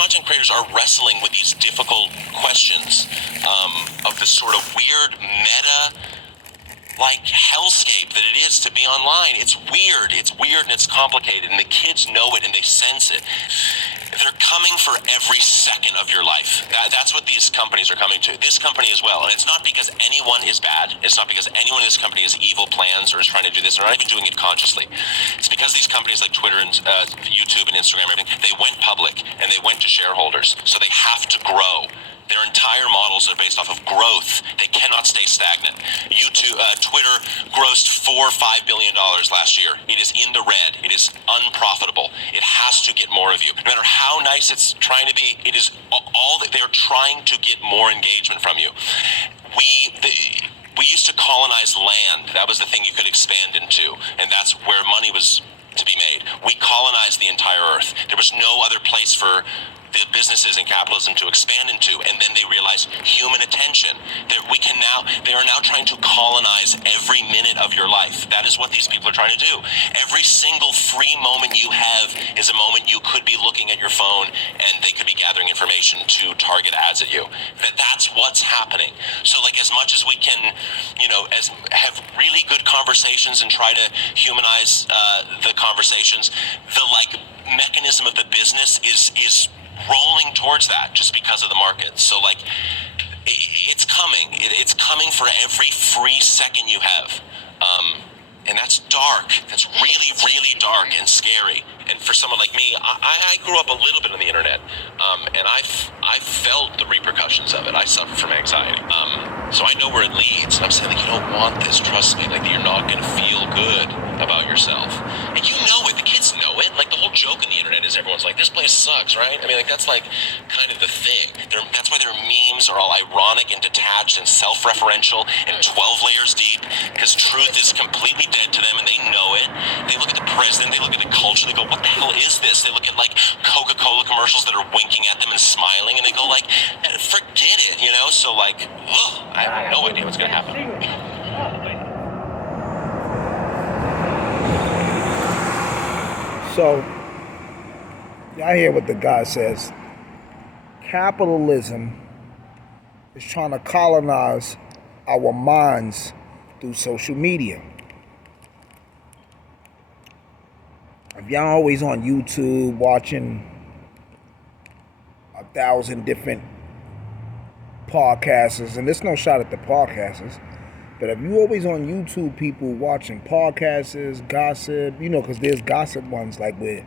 content creators are wrestling with these difficult questions of this sort of weird meta like hellscape that it is to be online. It's weird and it's complicated, and the kids know it and they sense it. They're coming for every second of your life. That's what these companies are coming to. This company as well. And it's not because anyone is bad. It's not because anyone in this company has evil plans or is trying to do this. They're not even doing it consciously. It's because these companies like Twitter and YouTube and Instagram, everything, they went public and they went to shareholders. So they have to grow. Their entire models are based off of growth. They cannot stay stagnant. Twitter grossed $4 or $5 billion last year. It is in the red. It is unprofitable. It has to get more of you. No matter how nice it's trying to be, it is all that they're trying to get more engagement from you. We used to colonize land. That was the thing you could expand into, and that's where money was to be made. We colonized the entire earth. There was no other place for the businesses and capitalism to expand into, and then they realized human attention. They are now trying to colonize every minute of your life. That is what these people are trying to do. Every single free moment you have is a moment you could be looking at your phone, and they could be gathering information to target ads at you. That's what's happening. So like, as much as we can, have really good conversations and try to humanize the conversations, the like mechanism of the business is rolling towards that just because of the market. So like, it's coming. It's coming for every free second you have. And that's dark. That's really, really dark and scary. And for someone like me, I grew up a little bit on the internet, and I felt the repercussions of it. I suffer from anxiety. So I know where it leads. I'm saying, like, you don't want this, trust me. Like, you're not going to feel good about yourself. And you know it. The kids know it. Like, the whole joke in the internet is everyone's like, this place sucks, right? I mean, like, that's like kind of the thing. That's why their memes are all ironic and detached and self-referential and 12 layers deep, because truth is completely dead to them, and they know it. They look at the president, they look at the culture, they go, what the hell is this? They look at like Coca-Cola commercials that are winking at them and smiling, and they go like, forget it, So like, I have no idea what's gonna happen. So, I hear what the guy says. Capitalism is trying to colonize our minds through social media. If y'all always on YouTube watching 1,000 different podcasters, and there's no shot at the podcasters, but if you always on YouTube, people watching podcasters, gossip, because there's gossip ones like where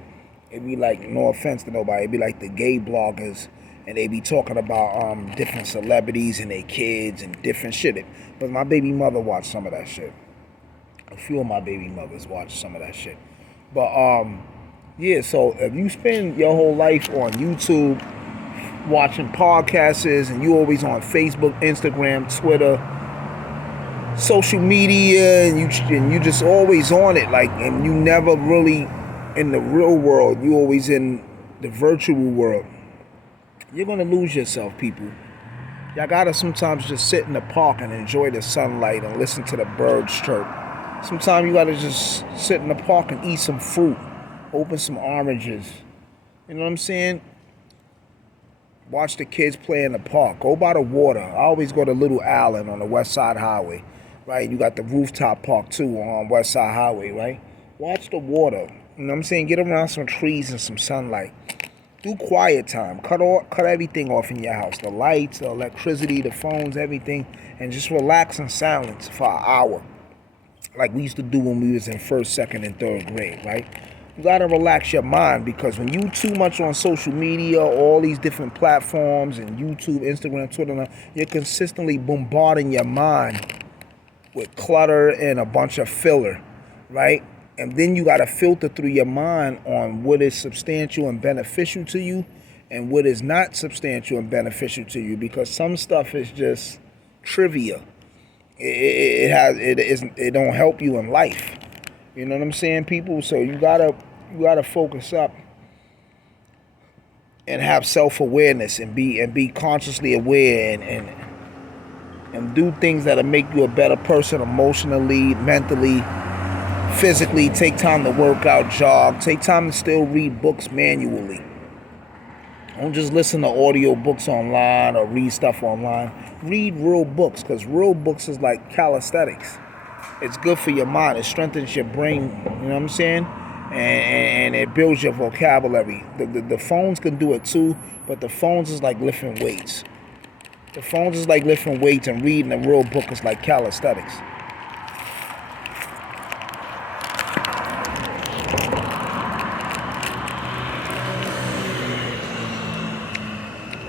it be like, no offense to nobody, it be like the gay bloggers, and they be talking about different celebrities and their kids and different shit. But my baby mother watched some of that shit. A few of my baby mothers watched some of that shit. But yeah, so if you spend your whole life on YouTube watching podcasts, and you always on Facebook, Instagram, Twitter, social media, and you just always on it, like, and you never really in the real world, you always in the virtual world, you're gonna lose yourself, people. Y'all gotta sometimes just sit in the park and enjoy the sunlight and listen to the birds chirp. Sometimes you gotta just sit in the park and eat some fruit, open some oranges. You know what I'm saying? Watch the kids play in the park. Go by the water. I always go to Little Allen on the West Side Highway, right? You got the rooftop park too on West Side Highway, right? Watch the water. You know what I'm saying? Get around some trees and some sunlight. Do quiet time. Cut everything off in your house. The lights, the electricity, the phones, everything. And just relax in silence for an hour. Like we used to do when we was in 1st, 2nd, and 3rd grade, right? You gotta relax your mind, because when you too much on social media, all these different platforms, and YouTube, Instagram, Twitter, you're consistently bombarding your mind with clutter and a bunch of filler, right? And then you gotta filter through your mind on what is substantial and beneficial to you and what is not substantial and beneficial to you, because some stuff is just trivia. It don't help you in life. You know what I'm saying, people? So you gotta focus up and have self-awareness and be consciously aware and do things that'll make you a better person emotionally, mentally, physically. Take time to work out, jog. Take time to still read books manually. Don't just listen to audio books online or read stuff online. Read real books, because real books is like calisthenics. It's good for your mind. It strengthens your brain. You know what I'm saying? And it builds your vocabulary. The phones can do it too, but the phones is like lifting weights. The phones is like lifting weights, and reading a real book is like calisthenics.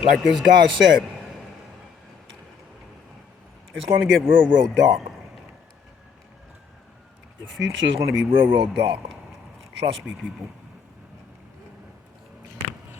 Like this guy said, it's going to get real, real dark. The future is going to be real, real dark. Trust me, people.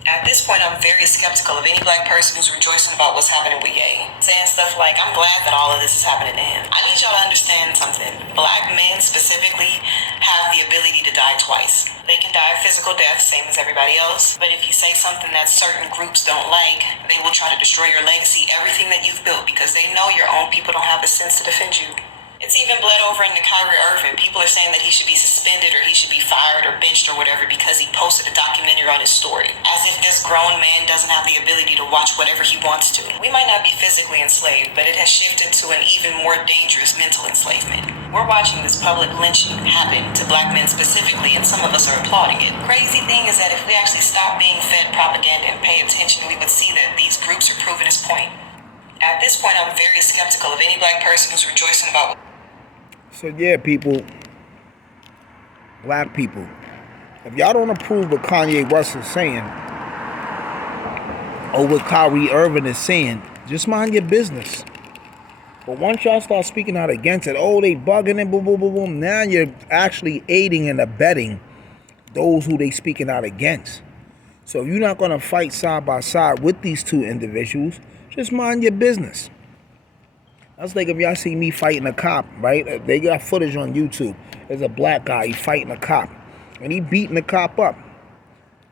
At this point, I'm very skeptical of any black person who's rejoicing about what's happening with Ye. Saying stuff like, I'm glad that all of this is happening to him. I need y'all to understand something. Black men specifically have the ability to die twice. They can die a physical death, same as everybody else. But if you say something that certain groups don't like, they will try to destroy your legacy, everything that you've built, because they know your own people don't have the sense to defend you. It's even bled over into Kyrie Irving. People are saying that he should be suspended or he should be fired or benched or whatever because he posted a documentary on his story. As if this grown man doesn't have the ability to watch whatever he wants to. We might not be physically enslaved, but it has shifted to an even more dangerous mental enslavement. We're watching this public lynching happen to black men specifically, and some of us are applauding it. Crazy thing is that if we actually stop being fed propaganda and pay attention, we would see that these groups are proving his point. At this point, I'm very skeptical of any black person who's rejoicing about. So yeah, people, black people, if y'all don't approve what Kanye West is saying or what Kyrie Irving is saying, just mind your business. But once y'all start speaking out against it, oh, they bugging and boom, boom, boom, boom, now you're actually aiding and abetting those who they speaking out against. So if you're not going to fight side by side with these two individuals, just mind your business. That's like if y'all see me fighting a cop, right? They got footage on YouTube. There's a black guy, he fighting a cop. And he beating the cop up.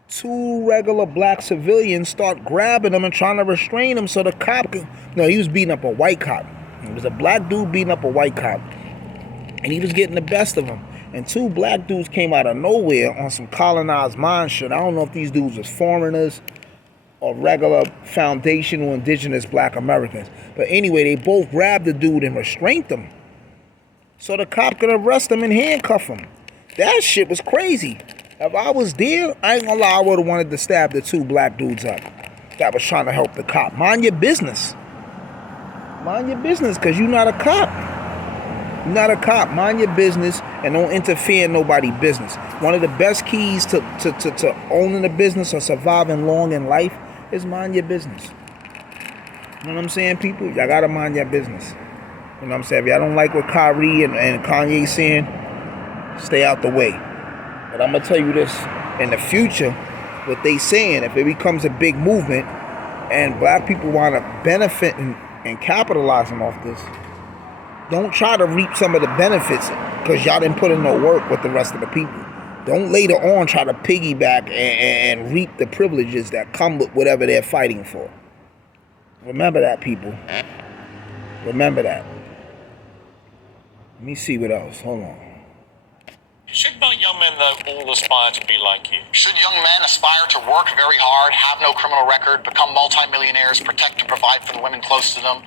Two regular black civilians start grabbing him and trying to restrain him so the cop can... No, he was beating up a white cop. It was a black dude beating up a white cop. And he was getting the best of him. And two black dudes came out of nowhere on some colonized mind shit. I don't know if these dudes was foreigners or regular foundational indigenous black Americans. But anyway, they both grabbed the dude and restrained him so the cop could arrest him and handcuff him. That shit was crazy. If I was there, I ain't gonna lie, I would have wanted to stab the two black dudes up that was trying to help the cop. Mind your business. Mind your business, because you're not a cop. You're not a cop. Mind your business and don't interfere in nobody's business. One of the best keys to owning a business or surviving long in life is mind your business. You know what I'm saying, people? Y'all gotta mind your business. You know what I'm saying? If y'all don't like what Kyrie and Kanye saying, stay out the way. But I'm gonna tell you this, in the future, what they saying, if it becomes a big movement and black people wanna benefit and capitalizing off this, don't try to reap some of the benefits because y'all didn't put in no work with the rest of the people. Don't later on try to piggyback and reap the privileges that come with whatever they're fighting for. Remember that, people. Remember that. Let me see what else. Hold on. Should young men, though, all aspire to be like you? Should young men aspire to work very hard, have no criminal record, become multimillionaires, protect and provide for the women close to them,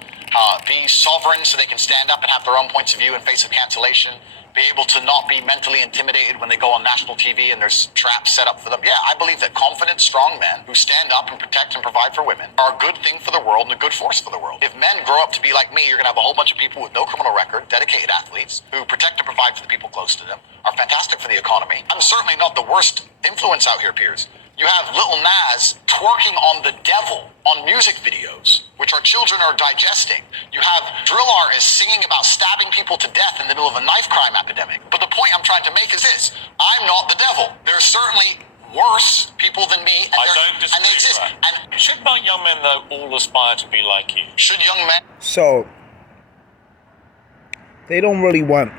be sovereign so they can stand up and have their own points of view in face of cancellation, be able to not be mentally intimidated when they go on national TV and there's traps set up for them? Yeah, I believe that confident, strong men who stand up and protect and provide for women are a good thing for the world and a good force for the world. If men grow up to be like me, you're going to have a whole bunch of people with no criminal record, dedicated athletes, who protect and provide for the people close to them, are fantastic for the economy. I'm certainly not the worst influence out here, Piers. You have Lil Nas twerking on the devil on music videos, which our children are digesting. You have drill artists singing about stabbing people to death in the middle of a knife crime epidemic. But the point I'm trying to make is this: I'm not the devil. There are certainly worse people than me, and they exist. And should young men, though, all aspire to be like you? Should young men? So they don't really want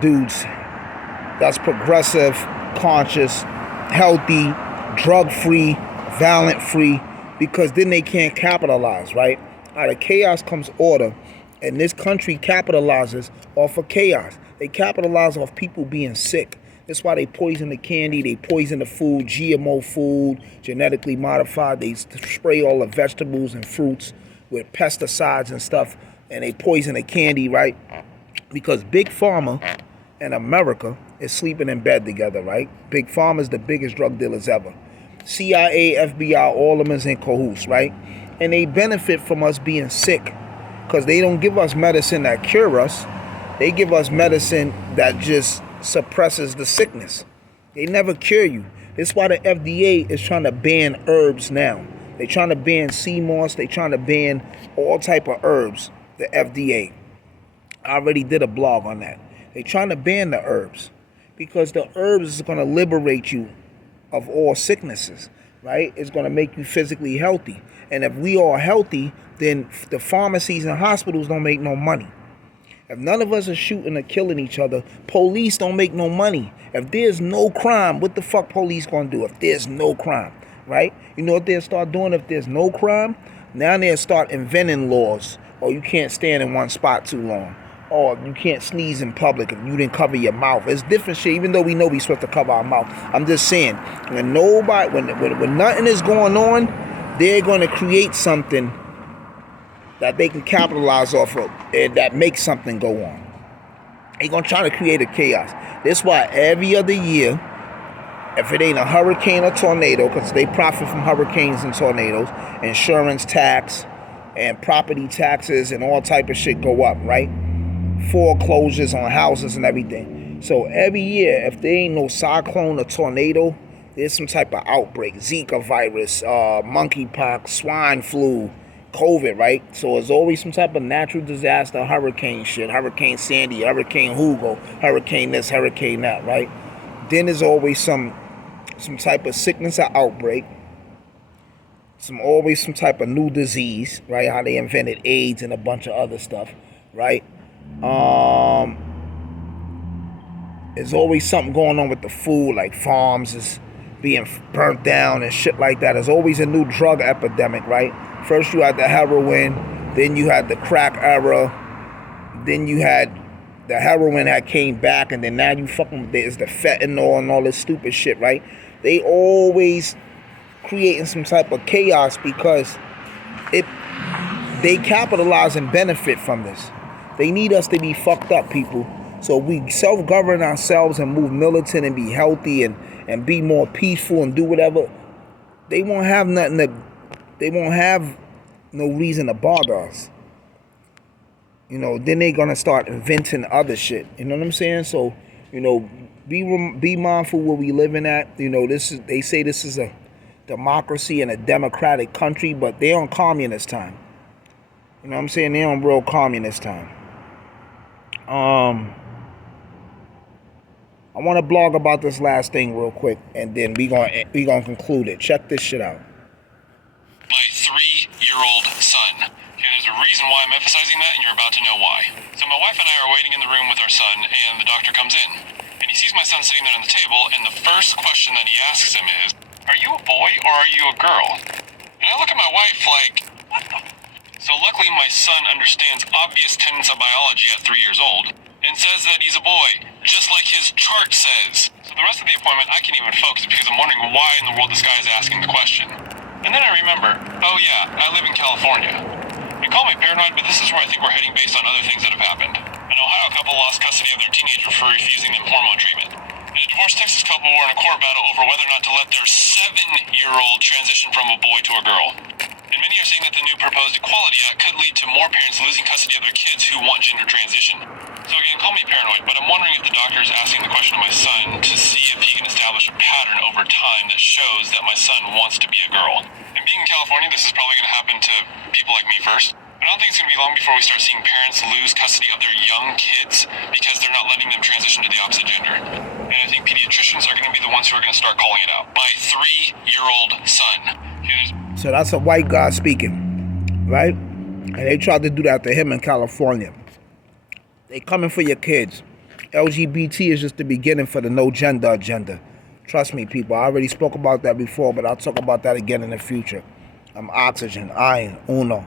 dudes that's progressive, conscious, healthy, drug-free, violent-free, because then they can't capitalize, right? Out of chaos comes order, and this country capitalizes off of chaos. They capitalize off people being sick. That's why they poison the candy, they poison the food, GMO food, genetically modified. They spray all the vegetables and fruits with pesticides and stuff, and they poison the candy, right? Because Big Pharma and America is sleeping in bed together, right? Big Pharma is the biggest drug dealers ever. CIA, FBI, all of them is in cahoots, right? And they benefit from us being sick because they don't give us medicine that cure us. They give us medicine that just suppresses the sickness. They never cure you. That's why the FDA is trying to ban herbs now. They're trying to ban sea moss. They're trying to ban all type of herbs. The FDA. I already did a blog on that. They're trying to ban the herbs because the herbs is going to liberate you of all sicknesses, right? It's going to make you physically healthy. And if we are healthy, then the pharmacies and hospitals don't make no money. If none of us are shooting or killing each other, police don't make no money. If there's no crime, what the fuck police gonna do if there's no crime, right? You know what they'll start doing if there's no crime? Now they'll start inventing laws. Or you can't stand in one spot too long. Or you can't sneeze in public if you didn't cover your mouth. It's different shit, even though we know we're supposed to cover our mouth. I'm just saying, when nothing is going on, they're gonna create something that they can capitalize off of and that makes something go on. They're going to try to create a chaos. That's why every other year, if it ain't a hurricane or tornado, because they profit from hurricanes and tornadoes, insurance tax and property taxes and all type of shit go up, right? Foreclosures on houses and everything. So every year, if there ain't no cyclone or tornado, there's some type of outbreak. Zika virus, monkeypox, swine flu, COVID, right? So it's always some type of natural disaster, hurricane shit, Hurricane Sandy, Hurricane Hugo, hurricane this, hurricane that, right? Then there's always some type of sickness or outbreak, always some type of new disease, right? How they invented AIDS and a bunch of other stuff, right? There's always something going on with the food, like farms is being burnt down and shit like that. There's always a new drug epidemic, right? First you had the heroin, then you had the crack era, then you had the heroin that came back, and then now you fucking, there's the fentanyl and all this stupid shit, right? They always creating some type of chaos because they capitalize and benefit from this. They need us to be fucked up, people. So we self-govern ourselves and move militant and be healthy and be more peaceful and do whatever. They won't have they won't have no reason to bother us. You know, then they're gonna start inventing other shit. You know what I'm saying? So, you know, be mindful where we living at. You know, they say this is a democracy and a democratic country, but they're on communist time. You know what I'm saying? They're on real communist time. I want to blog about this last thing real quick, and then we gonna conclude it. Check this shit out. My 3-year-old son. Okay, there's a reason why I'm emphasizing that, and you're about to know why. So my wife and I are waiting in the room with our son, and the doctor comes in. And he sees my son sitting there on the table, and the first question that he asks him is, "Are you a boy or are you a girl?" And I look at my wife like, what the? So luckily my son understands obvious tenets of biology at 3 years old, and says that he's a boy, just like his chart says. So the rest of the appointment, I can't even focus because I'm wondering why in the world this guy is asking the question. And then I remember, oh yeah, I live in California. You call me paranoid, but this is where I think we're heading based on other things that have happened. An Ohio couple lost custody of their teenager for refusing them hormone treatment. And a divorced Texas couple were in a court battle over whether or not to let their 7-year-old transition from a boy to a girl. And many are saying that the new proposed Equality Act could lead to more parents losing custody of their kids who want gender transition. So again, call me paranoid, but I'm wondering if the doctor is asking the question of my son to see if he can establish a pattern over time that shows that my son wants to be a girl. And being in California, this is probably going to happen to people like me first. But I don't think it's going to be long before we start seeing parents lose custody of their young kids because they're not letting them transition to the opposite gender. And I think pediatricians are going to be the ones who are going to start calling it out. My 3-year-old son. So that's a white guy speaking, right? And they tried to do that to him in California. They coming for your kids. LGBT is just the beginning for the no gender agenda. Trust me, people. I already spoke about that before, but I'll talk about that again in the future. I'm Oxygen, Iron, Uno.